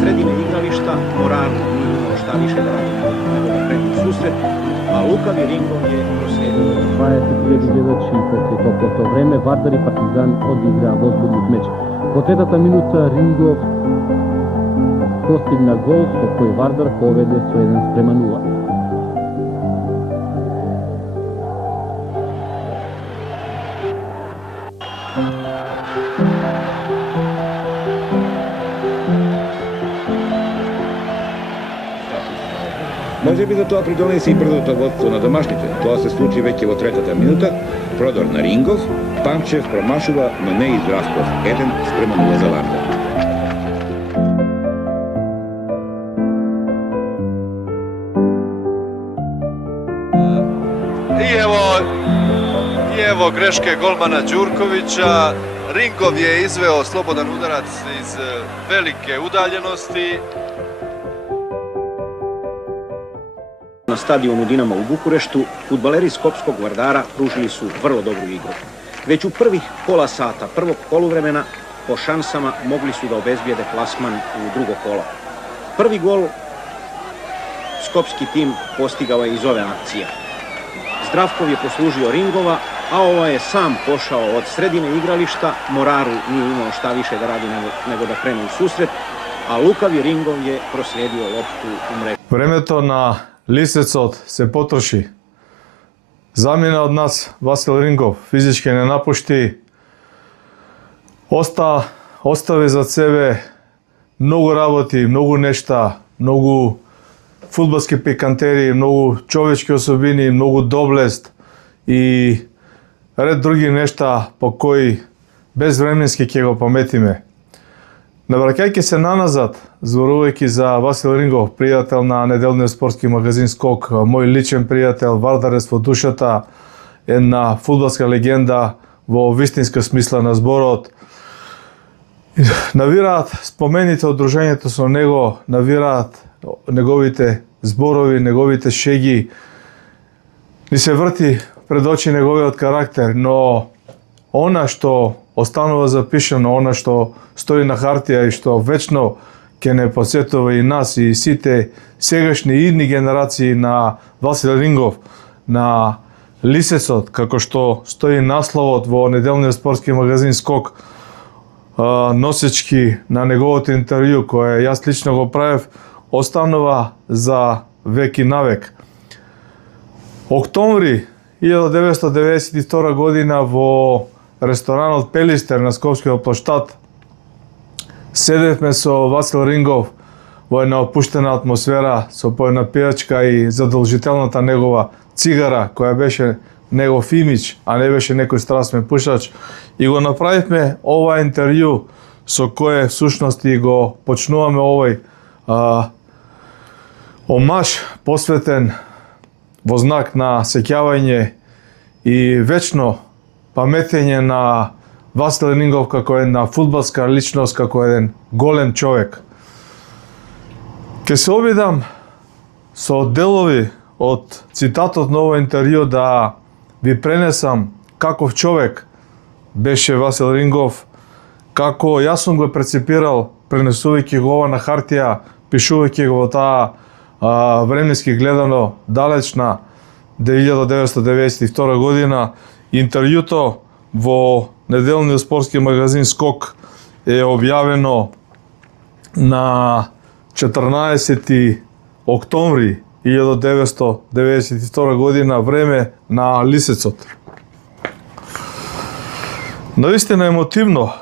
sredine igrališta Moraru nije imao šta više da radi nego da krene u susret, a lukavi ringom je proslijedio. 20.000 гледачи покрај топлото време, Вардар и Партизан одиграа возбуден меч. Во третата минута Рингов постигна гол со кој Вардар поведе со 1:0. Може би за тоа придонесе и брзото водство на домашните. Тоа се случи веќе во третата минута. Продор на Рингов, Панчев промашува, но не и Здравков. 1:0 за Вардар. И ево грешке голмана Ѓурковиќа. Рингов je izveo slobodan udarac iz velike udaljenosti. Na stadionu Dinama u Bukureštu, fudbaleri Skopskog Vardara pružili su vrlo dobru igru. Već u prvih pola sata prvog poluvremena po šansama mogli su da obezbijede plasman u drugo kolo. Prvi gol skopski tim postigao je iz ove akcije. Zdravkov je poslužio Ringova, a ovaj je sam pošao od sredine igrališta. Moraru nije imao šta više da radi nego da krene u susret, a lukavi Ringov je proslijedio loptu u mrežu. Времето на Лисецот се потроши. Замина од нас Васил Рингов физички не напушти. Остави за себе многу работи, многу нешта, многу фудбалски пикантери, многу човечки особини, многу доблест и ред други нешта по кои безвременски ќе го паметиме. Навраќајќи се наназад, зборувајќи за Васил Рингов, пријател на неделниот спортски магазин Скок, мој личен пријател, вардарец во душата, една фудбалска легенда во вистинска смисла на зборот. Навираат спомените од дружењето со него, навираат неговите зборови, неговите шеги. Ни се врти пред очи неговиот карактер, но она што останува запишано, она што стои на хартија и што вечно ќе не подсетува и нас и сите сегашни и идни генерации на Васил Рингов, на Лисецот, како што стои насловот во неделниот спортски магазин Скок, носечки на неговото интервју, кое јас лично го правев, останува за век и навек. Октомври 1992 година во ресторанот Пелистер на Скопскиот плоштад седевме со Васил Рингов во една опуштена атмосфера, со поедна пијачка и задолжителната негова цигара, која беше негов имидж, а не беше некој страстен пушач. И го направивме ова интервју со кое всушност и го почнуваме овој омаж посветен во знак на сеќавање и вечно паметење на Васил Рингов како една фудбалска личност, како еден голем човек. Ке се обидам со делови од цитатот на овој интервју да ви пренесам каков човек беше Васил Рингов, како јас сум го прецепирал пренесувајќи го ова на хартија, пишувајќи го во таа временски гледано далечна 1992 година. Интервјуто во неделниот спортски магазин Скок е објавено на 14 октомври 1992 година, време на Лисецот. Наистина емотивно,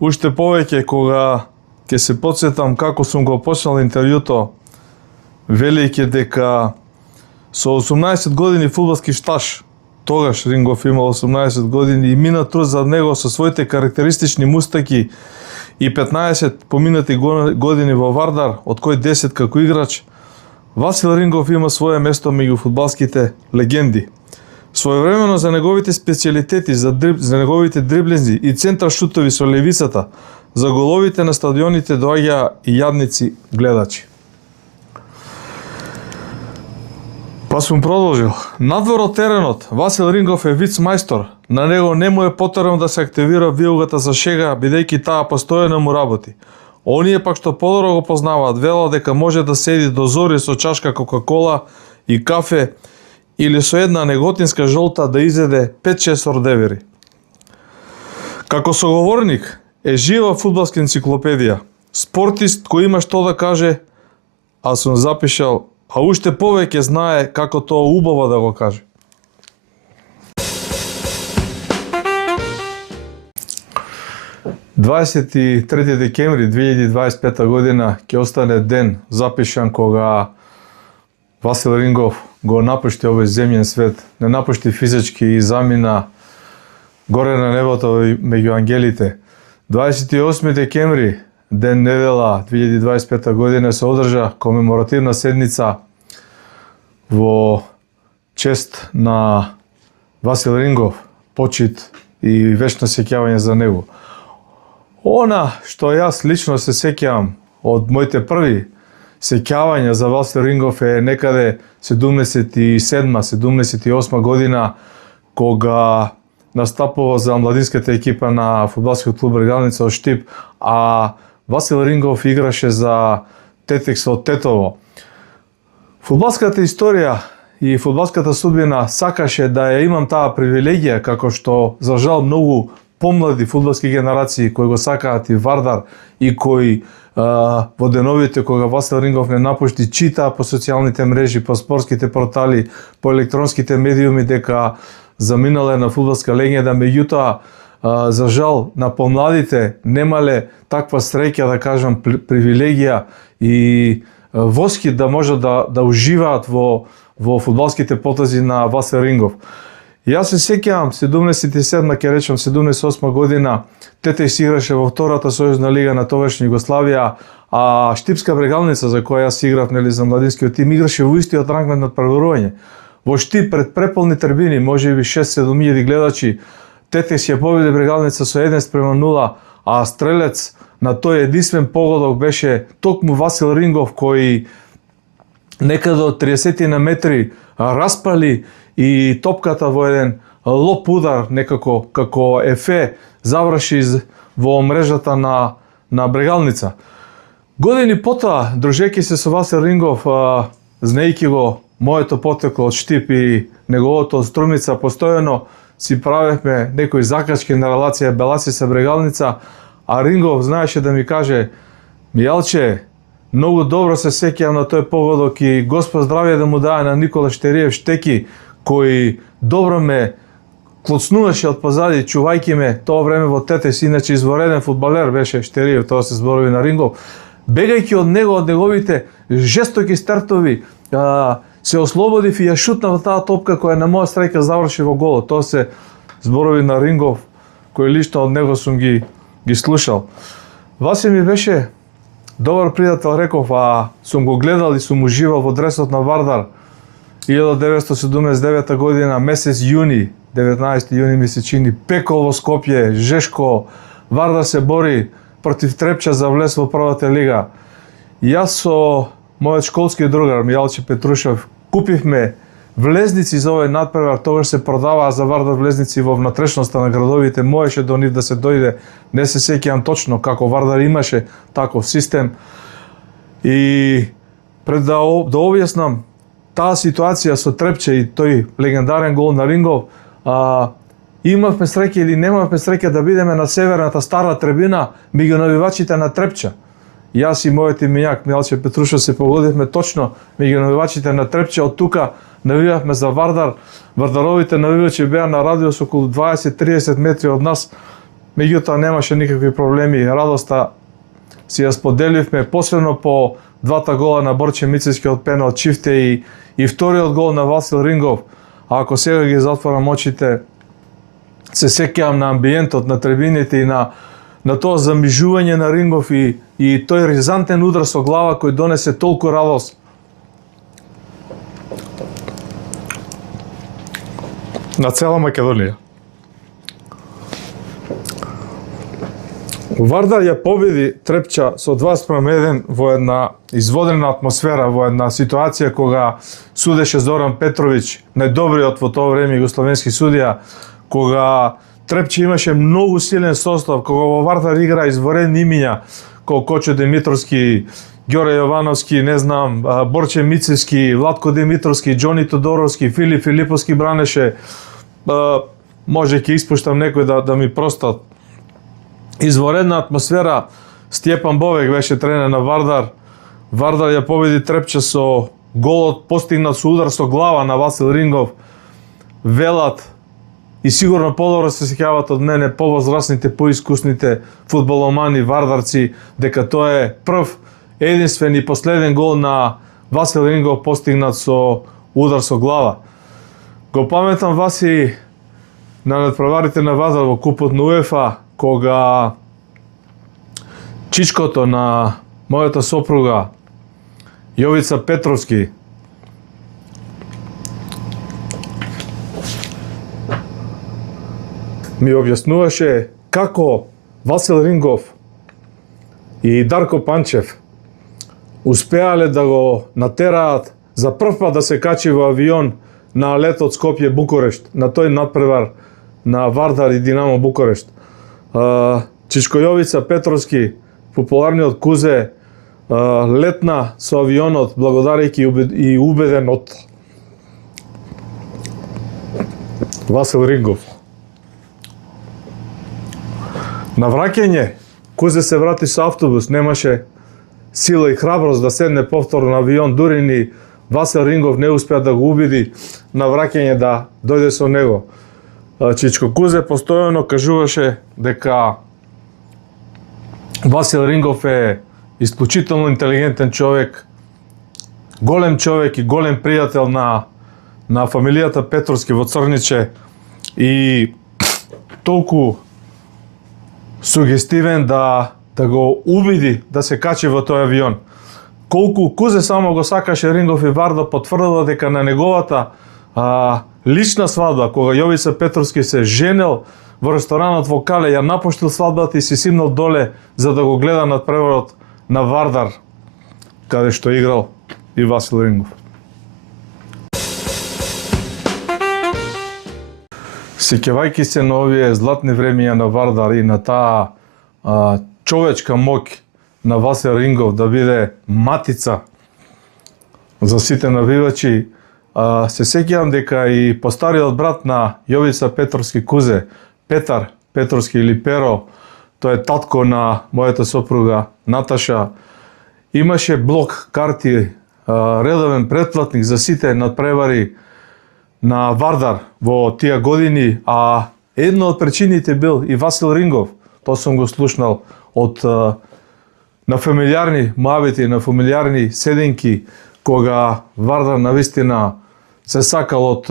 уште повеќе кога ќе се потсетам како сум го почнал интервјуто, велејќи дека со 18 години фудбалски стаж, тогаш Рингов имал 18 години и мина труд за него со своите карактеристични мустаки и 15 поминати години во Вардар, од кој 10 како играч, Васил Рингов има свое место меѓу фудбалските легенди. Своевремено за неговите специјалитети, за неговите дриблинзи и центар шутови со левицата, за головите на стадионите доаѓа и јадници гледачи. Па сум продолжил. Надвор од теренот, Васил Рингов е виц-мајстор. На него не му е потребно да се активира вилгата за шега, бидејќи таа постојано му работи. Оние пак што подобро го познаваат, велат дека може да седи до зори со чашка Кока-кола и кафе или со една неготинска жолта да изеде 5-6 ордевери. Како соговорник е жива фудбалска енциклопедија, спортист кој има што да каже, а сум запишал, а уште повеќе знае како тоа убаво да го каже. „23 декември 2025 година ќе остане ден запишан кога Васил Рингов го напушти овој земјен свет, не напушти физички и замина горе на небото меѓу ангелите. 28 декември, ден недела 2025 година, се одржа комеморативна седница во чест на Васил Рингов, почит и вечно сеќавање за него. Она што јас лично се сеќавам од моите први сеќавања за Васил Рингов е некаде 77-78 година, кога настапува за младинската екипа на фудбалскиот клуб Брегалница од Штип, а Васил Рингов играше за Тетекс од Тетово. Фудбалската историја и фудбалската судбина сакаше да ја имам таа привилегија, како што за жал многу помлади фудбалски генерации кои го сакаат и Вардар и кои во деновите кога Васил Рингов не напушти, читаа по социјалните мрежи, по спортските портали, по електронските медиуми дека заминале на фудбалска легенда, меѓутоа за жал на помладите немале таква среќа, да кажам, привилегија и воски да можат да уживаат во фудбалските потези на Васил Рингов. Јас се сеќавам 77-ма, ќе речам 78 година, Тетекс играше во втората сојузна лига на тогашна Југославија, а Штипска Брегалница, за која јас играв, нели, за младинскиот тим, играше во истиот ранг на надпреварување. Во Штип пред преполни трибини, можеби 6-7 гледачи, Тетекс ја победи Брегалница со 1-0, а стрелец на тој единствен погодок беше токму Васил Рингов, кој некаде од 30 на метри распали и топката во еден лоп удар, некако како ефе, заврши во мрежата на Брегалница. Години потоа, дружејќи се со Васил Рингов, знаејќи го моето потекло од Штип и неговото од Струмица, постојано си правевме некои закачки на релација Беласи со Брегалница, а Рингов знаеше да ми каже: Мијалче, многу добро се сеќавам на тој погодок и Господ здравје да му даде на Никола Штериев Штеки, кој добро ме клоцнуваше од позади, чувајќи ме тоа време во Тетекс, иначе извореден фудбалер беше Штериев, тоа се зборови на Рингов. Бегајќи од него, од неговите жестоки стартови, се ослободив и ја шутнав таа топка која на моја среќа заврши во голот. Тоа се зборови на Рингов, кој лично од него сум ги слушал. Васи ми беше добар пријател, реков, а сум го гледал и сум уживал во дресот на Вардар 1979 година, месец јуни, 19 јуни ми се чини, пекол во Скопје, жешко, Вардар се бори против Трепча за влез во првата лига. Јас со мојот школски другар Мијалче Петрушев купивме влезници за овој надпревар, тогаш се продаваа за Вардар влезници во внатрешноста на градовите, можеше до нив да се дојде, не се сеќавам точно како Вардар имаше таков систем. И пред да објаснам таа ситуација со Трепче и тој легендарен гол на Рингов, имавме среќа или немавме среќа да бидеме на северната стара трибина меѓу навивачите на Трепча. Јас и мојот имињак Мијалче Петрушев се погодивме точно меѓу навивачите на Трепче, од тука навивавме за Вардар. Вардаровите навивачи беа на радиус околу 20-30 метри од нас, меѓутоа немаше никакви проблеми. Радоста си ја споделивме, посебно по двата гола на Борче Мицевски од пенал Чифте и вториот гол на Васил Рингов. А ако сега ги затворам очите, се сеќавам на амбиентот, на трибините и на тоа замижување на Рингов и тој ризантен удар со глава кој донесе толку радост. На цела Македонија. Вардар ја победи Трепча со 2:1 во една изводена атмосфера, во една ситуација кога судеше Зоран Петровиќ, најдобриот во тоа време југословенски судија, кога Трепче имаше многу силен состав, кога во Вардар игра изворедни имиња, Кочо Димитровски, Ѓоре Јовановски, не знам, Борче Мицевски, Владко Димитровски, Џони Тодоровски, Филип Филиповски бранеше. Може ќе испуштам некој да ми простат. Изворедна атмосфера. Стјепан Бовек беше тренер на Вардар. Вардар ја победи Трепча со голот постигнат со удар со глава на Васил Рингов. Велат и сигурно подобро се сеќават од мене повозрасните, поискусните фудбаломани вардарци дека тоа е прв, единствен и последен гол на Васил Рингов постигнат со удар со глава. Го паметам Васи на надпреварите на Вардар во купот на УЕФА, кога чичкото на мојата сопруга Јовица Петровски ми објаснуваше како Васил Рингов и Дарко Панчев успеале да го натераат за прв пат да се качи во авион на летот Скопје Букурешт, на тој надпревар на Вардар и Динамо Букурешт. Чичко Јовица Петровски, популарниот Кузе, летна со авионот благодарејќи и убеден од Васил Рингов. На враќање, Кузе се врати со автобус, немаше сила и храброст да седне повторно на авион, дури ни Васил Рингов не успеа да го убеди на враќање да дојде со него. Чичко Кузе постојано кажуваше дека Васил Рингов е исклучително интелигентен човек, голем човек и голем пријател на фамилијата Петровски во Црниче и толку сугестивен да го убеди да се качи во тој авион. Колку Кузе само го сакаше Рингов и Вардар, потврдила дека на неговата лична свадба, кога Јовица Петровски се женел во ресторанот во Кале, ја напуштил свадбата и се симнал доле за да го гледа надпреварот на Вардар, каде што играл и Васил Рингов. Сеќавајќи се на овие златни времиња на Вардар и на таа човечка моќ на Васил Рингов да биде матица за сите навивачи, се сеќавам дека и постариот брат на Јовица Петровски Кузе, Петар Петровски или Перо, тој е татко на мојата сопруга Наташа, имаше блок карти, редовен претплатник за сите надпревари на Вардар во тие години, а една од причините бил и Васил Рингов. Тоа сум го слушнал од на фамилиарни муабети, на фамилиарни седенки, кога Вардар навистина се сакал од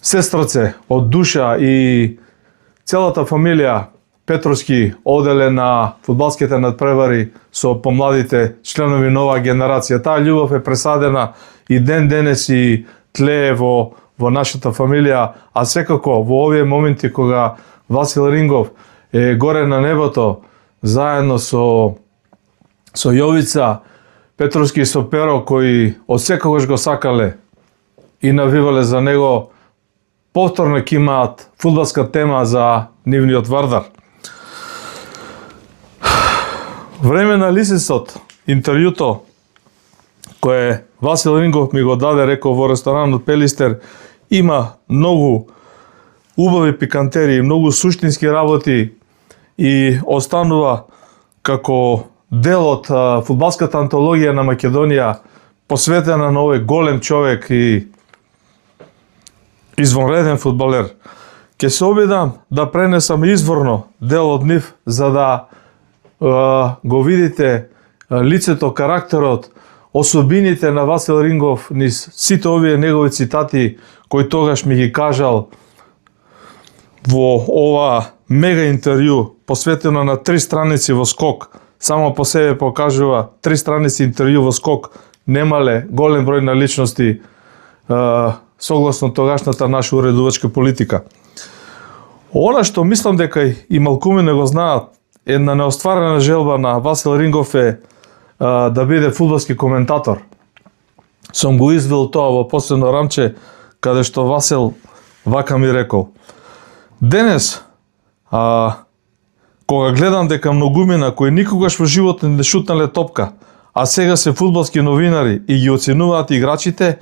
сестраце, од душа и целата фамилија Петровски оделе на фудбалските надпревари со помладите членови нова генерација. Таа љубов е пресадена и ден денес и тлее во нашата фамилија, а секако во овие моменти кога Васил Рингов е горе на небото, заедно со Јовица Петровски и со Перо, кои од секогаш го сакале и навивале за него, повторно ќе имаат фудбалска тема за нивниот Вардар. Време на Лисисот, интервјуто кое Васил Рингов ми го даде, рекол во ресторанот Пелистер, има многу убави пикантерии, многу суштински работи и останува како дел од фудбалската антологија на Македонија, посветена на овој голем човек и извонреден фудбалер. Ке се обидам да пренесам изворно дел од нив, за да го видите лицето, карактерот, особините на Васил Рингов низ сите овие негови цитати кои тогаш ми ги кажал во ова мега интервју, посветено на 3 страници во Скок. Само по себе покажува 3 страници интервју во Скок немале голем број на личности согласно тогашната наша уредувачка политика. Она што мислам дека и малкумите го знаат, една неостварена желба на Васил Рингов е да биде фудбалски коментатор. Сум го извил тоа во последно рамче, каде што Васил вака ми рекол: денес, кога гледам дека многумина кои никогаш во животот не шутнале топка, а сега се фудбалски новинари и ги оценуваат играчите,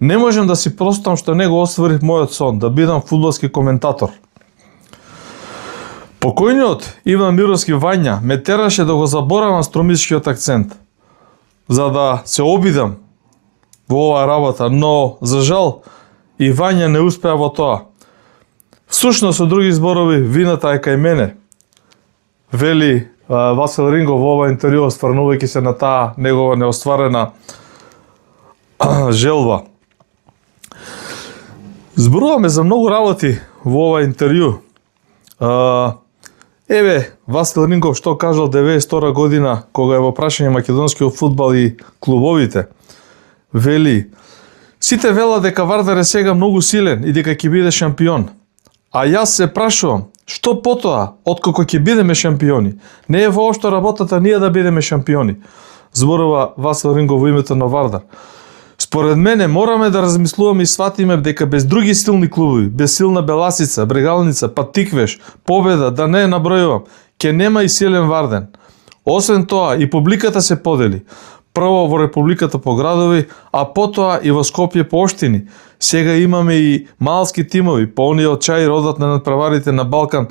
не можам да си простам што не го остварив мојот сон, да бидам фудбалски коментатор. Покојниот Иван Мировски Вања ме тераше да го заборавам стромискиот акцент, за да се обидам во оваа работа, но, за жал, и Вања не успеа во тоа. Всушност, со други зборови, вината е кај мене, вели Васил Рингов во ова интервју, стварнувајќи се на таа негова неостварена желба. Зборуваме за многу работи во ова интервју. Еве, Васил Рингов што кажал 92 година, кога е во прашање македонскиот фудбал и клубовите. Вели, сите велат дека Вардар е сега многу силен и дека ќе биде шампион. А јас се прашувам, што потоа, откако ќе бидеме шампиони? Не е воопшто работата ние да бидеме шампиони, зборува Васил Рингов во името на Вардар. Според мене мораме да размислуваме и сватиме дека без други силни клубови, без силна Беласица, Брегалница, Патиквеш, Победа, да не набројувам, ќе нема и силен Варден. Освен тоа, и публиката се подели. Прво во Републиката по градови, а потоа и во Скопје по општини. Сега имаме и малски тимови, полни од чај родат на надпреварите на Балкан,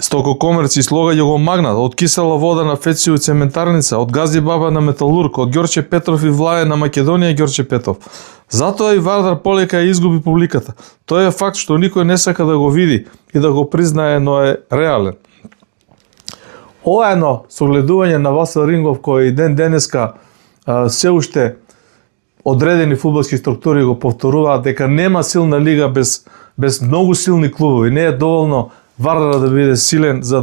стококомерци, слога ја го магнат, од кисела вода на Фецију и цементарница, од Гази Баба на Металург, од Ѓорче Петров и Влаје на Македонија Ѓорче Петров. Затоа и Вардар полека ја изгуби публиката. Тој е факт што никој не сака да го види и да го признае, но е реален. Ова е едно согледување на Васил Рингов кој ден денеска се уште одредени фудбалски структури го повторуваат дека нема силна лига без многу силни клубови. Не е доволно Вардар да биде силен за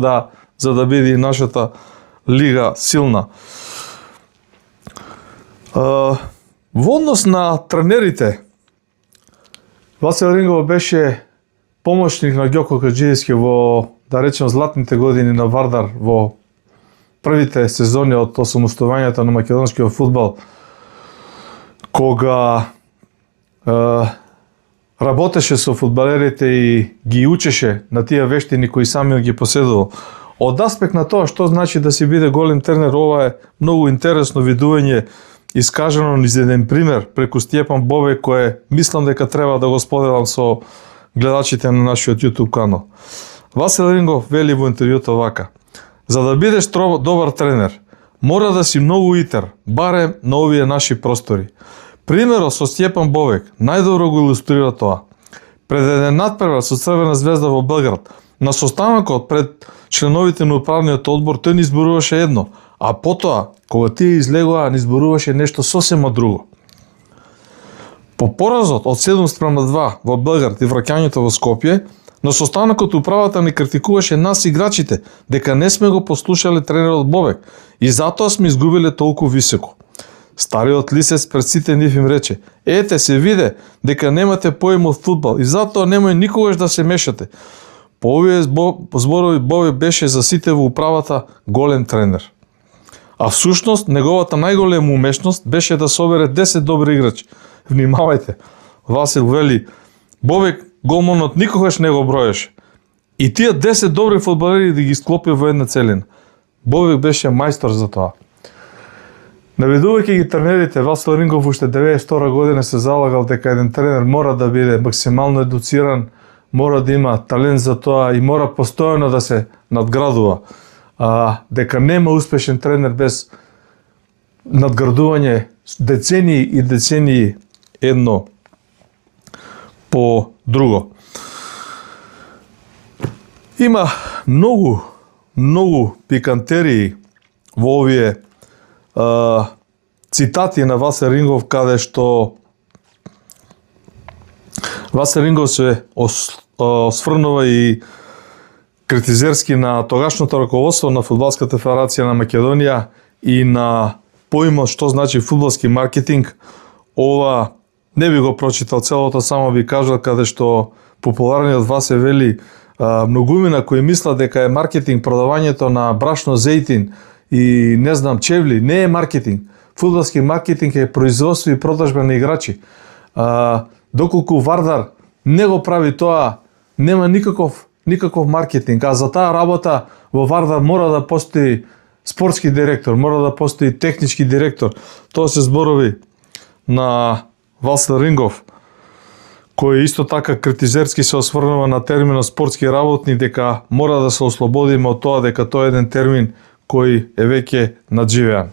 да биде и нашата лига силна. Во однос на тренерите, Васил Рингов беше помошник на Ѓоко Каџиевски во, да речем, златните години на Вардар во првите сезони од осамостојувањето на македонскиот фудбал, кога работеше со фудбалерите и ги учеше на тие вештини кои сами ги поседувал. Од аспект на тоа што значи да си биде голем тренер, ова е многу интересно видување, искажано низ еден пример преку Стјепан Бовек, кој мислам дека треба да го споделам со гледачите на нашиот YouTube канал. Васил Рингов вели во интервјуто вака: за да бидеш добар тренер, мора да си многу итер, барем на овие наши простори. Примерот со Стјепан Бовек најдобро го илустрира тоа. Пред еден надпревар со Црвена звезда во Белград, на состанокот пред членовите на управниот одбор, тој ни зборуваше едно, а потоа, кога тие излегоа, ни зборуваше нешто сосема друго. По поразот од 7:2 во Белград и враќањето во Скопје, на состанокот управата ни критикуваше нас играчите дека не сме го послушале тренерот Бовек и затоа сме изгубиле толку високо. Стариот лисец пред сите нив им рече: ете се виде дека немате поим од фудбал и затоа немој никогаш да се мешате. По овие зборови Бовек беше за сите во управата голем тренер. А всушност неговата најголема умешност беше да собере 10 добри играчи. Внимавајте, Васил вели, Бовек голманот никогаш не го броеше. И тие 10 добри фудбалери да ги склопи во една целина. Бовек беше мајстор за тоа. Наведувајќи ги тренерите, Васил Рингов уште 92 година се залагал дека еден тренер мора да биде максимално едуциран, мора да има талент за тоа и мора постојано да се надградува. Дека нема успешен тренер без надградување децении и децении едно по друго. Има многу пикантерии во овие цитати на Васил Рингов, каде што Васил Рингов се осврнува и критизерски на тогашното раководство на Фудбалската федерација на Македонија и на поимот што значи фудбалски маркетинг. Ова не би го прочитал целото, само би кажал каде што популарниот Васе вели многумина кои мислат дека е маркетинг продавањето на брашно, зејтин и не знам чевли. Не е маркетинг. Фудбалски маркетинг е производство и продажба на играчи. Доколку Вардар не го прави тоа, нема никаков маркетинг. А за таа работа во Вардар мора да постои спортски директор, мора да постои технички директор. Тоа се зборови на Васил Рингов, кој исто така критизерски се осврнува на терминот спортски работник, дека мора да се ослободиме од тоа дека тоа е еден термин кој е веќе надживеан.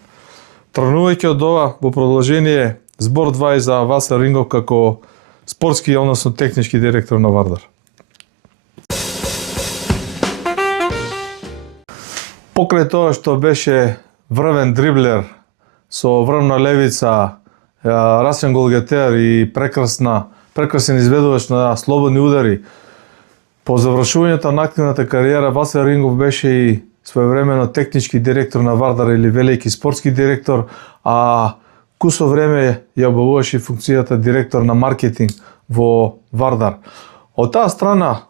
Тргнувајќи од ова, во продолжение, збор 2 за Васил Рингов како спортски, односно технички директор на Вардар. Покрај тоа што беше врвен дриблер со врвна левица, расен голгетер и прекрасен изведувач на слободни удари, по завршувањето на активната кариера Васил Рингов беше и своевремено технички директор на Вардар или велики спортски директор, а кусо време ја обавуваше функцијата директор на маркетинг во Вардар. Од таа страна,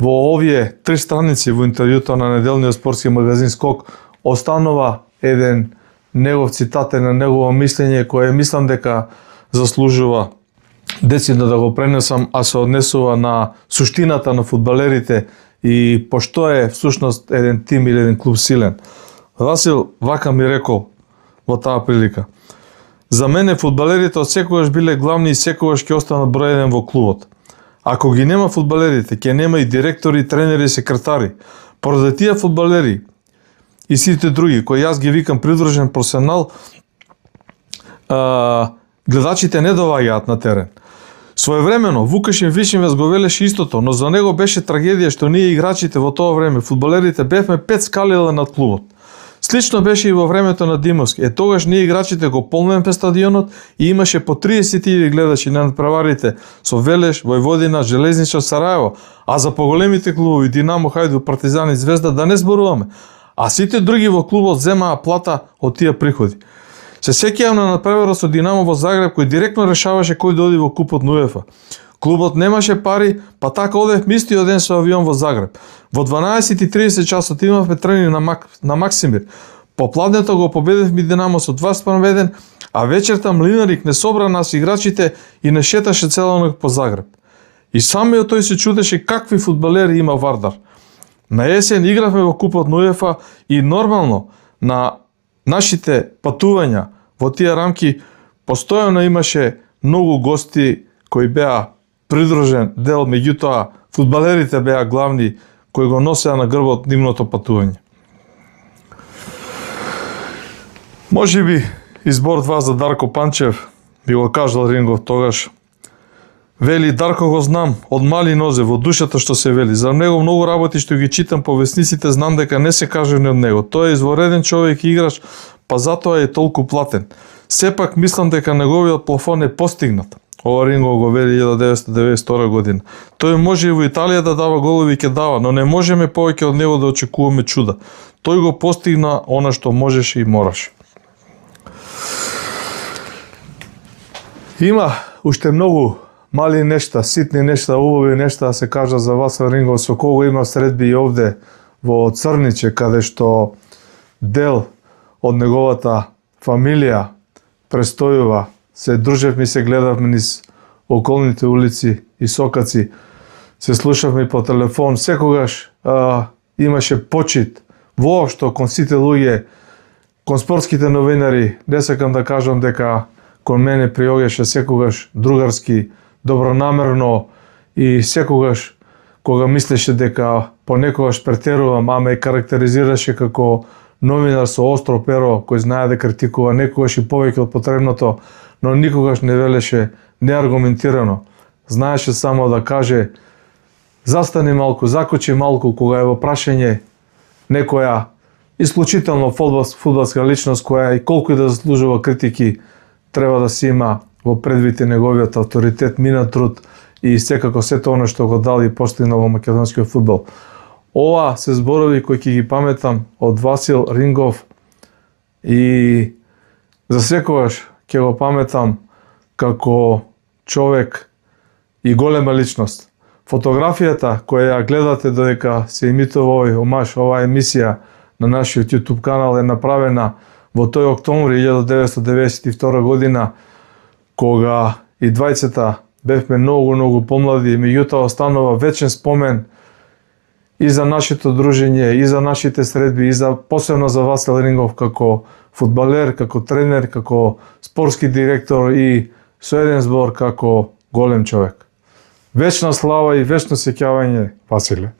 во овие 3 страници во интервјуто на неделниот спортски магазин Скок останува еден негов цитат, на негово мислење кое мислам дека заслужува децидно да го пренесам, а се однесува на суштината на фудбалерите и пошто е всушност еден тим или еден клуб силен. Васил вака ми рекол во таа прилика: за мене фудбалерите од секогаш биле главни и секогаш ќе останат број еден во клубот. Ако ги нема фудбалерите, ќе нема и директори, тренери и секретари. Поради тие фудбалери и сите други, кои јас ги викам придружен професионал, гледачите не доваѓаат на терен. Своевремено Вукашин Вишинвес го велеше истото, но за него беше трагедија што ние играчите во тоа време, фудбалерите, бевме 5 скалила над клубот. Слично беше и во времето на Димовски. Тогаш ние играчите го полневме стадионот и имаше по 30.000 гледачи на надпреварите со Велеш, Војводина, Железничар, Сараево, а за поголемите клубови Динамо, Хајдук, Партизан и Звезда да не зборуваме. А сите други во клубот земаа плата од тие приходи. Се сеќавам на надпреварот со Динамо во Загреб, кој директно решаваше кој да оди во купот на УЕФА. Клубот немаше пари, па така одевме истиот ден со авион во Загреб. Во 12:30 часот имавме тренинг на Максимир. Попладнето го победевме Динамо со 2:1, а вечерта Млинарик не собра нас играчите и не шеташе цела ноќ по Загреб. И самиот тој се чудеше какви фудбалери има Вардар. На есен игравме во купот на УЕФА и нормално на нашите патувања во тие рамки постојано имаше многу гости кои беа придружен дел, меѓутоа фудбалерите беа главни кои го носеа на грбот нивното патување. Може би избор 2 за Дарко Панчев би го кажал Рингов тогаш. Вели: Дарко го знам од мали нозе, во душата што се вели. За него многу работи што ги читам по весниците, знам дека не се кажани од него. Тој е извореден човек и играч, па затоа е толку платен. Сепак мислам дека неговиот плафон е постигнат. Ова Рингов го вели 1992 година. Тој може и во Италија да дава голови и ќе дава, но не можеме повеќе од него да очекуваме чуда. Тој го постигна она што можеше и мораше. Има уште многу мали нешта, ситни нешта, убави нешта да се кажа за Васил Рингов, со кого има средби и овде во Црниче, каде што дел од неговата фамилија престојува. Се дружевме и се гледавме низ околните улици и сокаци, се слушавме по телефон, секогаш имаше почит воопшто кон сите луѓе, кон спортските новинари. Не сакам да кажам дека кон мене приоѓаше секогаш другарски, добронамерно и секогаш кога мислеше дека понекогаш претерувам, а ме карактеризираше како новинар со остро перо кој знае да критикува некогаш и повеќе од потребното, но никогаш не велеше неаргументирано. Знаеше само да каже: застани малку, закочи малку, кога е во прашање некоја исклучително фудбалска личност која и колку и да заслужува критики, треба да си има во предвид неговиот авторитет, минат труд и секако сето оно што го дал и постигнал во македонскиот фудбал. Ова се зборови кои ќе ги паметам од Васил Рингов и за секогаш ќе го паметам како човек и голема личност. Фотографијата која ја гледате додека се емитува овој омаж, оваа емисија на нашиот YouTube канал е направена во тој октомври 1992 година, кога и двајцата бевме многу помлади, меѓутоа останува вечен спомен и за нашето дружење, и за нашите средби, и за посебно за Васил Рингов како фудбалер, како тренер, како спортски директор и со еден збор како голем човек. Вечна слава и вечно сеќавање, Василе.